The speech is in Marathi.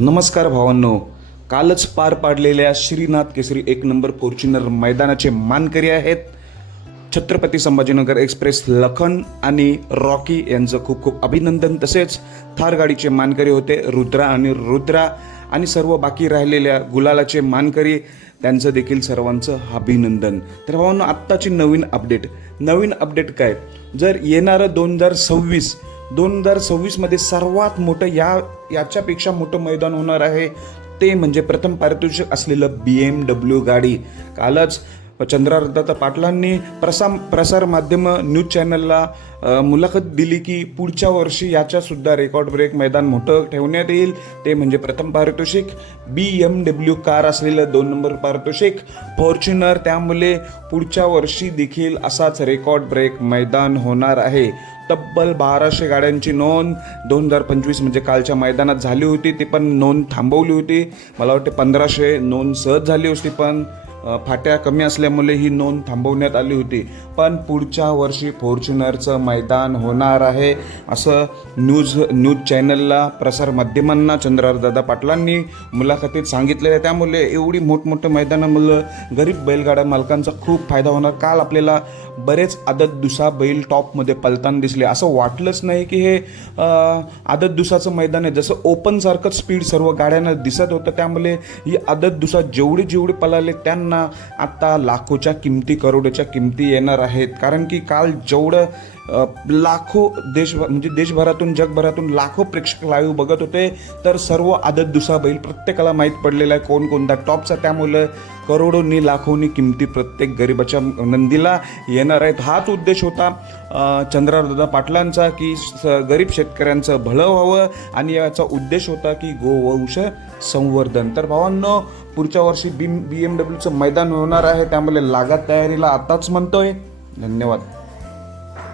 नमस्कार भावांनो. कालच पार पाडलेल्या श्रीनाथ केसरी एक नंबर फॉर्च्युनर मैदानाचे मानकरी आहेत. छत्रपती संभाजीनगर एक्सप्रेस लखन आणि रॉकी यांचं खूप खूप अभिनंदन. तसेच थार गाडीचे मानकरी होते रुद्रा आणि रुद्रा. आणि सर्व बाकी राहिलेल्या गुलालाचे मानकरी त्यांचं देखील सर्वांचं अभिनंदन. तर भावांनो आत्ताची नवीन अपडेट नवीन अपडेट काय? जर येणारं दोन हजार सव्वीस दोन हजार सव्वीसमध्ये सर्वात मोठं या याच्यापेक्षा मोठं मैदान होणार आहे. ते म्हणजे प्रथम पारितोषिक असलेलं बी एम डब्ल्यू गाडी. कालच चंद्रारदत्त पाटलांनी प्रसा प्रसार माध्यम न्यूज चॅनलला मुलाखत दिली की पुढच्या वर्षी याच्यासुद्धा रेकॉर्ड ब्रेक मैदान मोठं ठेवण्यात येईल. ते म्हणजे प्रथम पारितोषिक. बी एम डब्ल्यू कार असलेलं दोन नंबर पारितोषिक. फॉर्च्युनर त्यामुळे पुढच्या वर्षी देखील असाच रेकॉर्ड ब्रेक मैदान होणार आहे. तब्बल बाराशे गाड्यांची नोंद. दोन हजार पंचवीस म्हणजे कालच्या मैदानात झाली होती. ती पण नोंद थांबवली होती. मला वाटते पंधराशे नोंद सहज झाली होती पण. फाट्या कमी असल्यामुळे ही नोंद थांबवण्यात आली होती. पण पुढच्या वर्षी फॉर्च्युनरचं मैदान होणार आहे असं न्यूज न्यूज चॅनलला प्रसार माध्यमांना चंद्रारदादा पाटलांनी मुलाखतीत सांगितलेलं आहे. त्यामुळे एवढी मोठमोठं मैदानामुळं गरीब बैलगाड्या मालकांचा खूप फायदा होणार. काल आपल्याला बरेच आदत दुसा बैल टॉपमध्ये पलताना दिसले. असं वाटलंच नाही की हे आदत दुसाचं मैदान आहे. जसं ओपनसारखंच स्पीड सर्व गाड्यांना दिसत होतं त्यामुळे ही आदत दुसा जेवढे जेवढे पलाले त्यांना आत्ता लाखोच्या किमती करोडोच्या किमती येणार आहेत. कारण की काल जेवढं लाखो देश म्हणजे देशभरातून जगभरातून लाखो प्रेक्षक लाईव्ह बघत होते. तर सर्व आदत दुसा बैल प्रत्येकाला माहीत पडलेला आहे कोण कोणता टॉपचा त्यामुळं करोडोनी लाखोनी किमती प्रत्येक गरिबाच्या नंदीला येणार आहेत. हाच उद्देश होता अ, चंद्रारदादा पाटलांचा की स- गरीब शेतकऱ्यांचं भलं व्हावं. आणि याचा उद्देश होता की गोवंश संवर्धन. तर भावांनो पुढच्या वर्षी बी बी एम डब्ल्यूचं मैदान होणार आहे. त्यामुळे लागत तयारीला आताच म्हणतोय. धन्यवाद.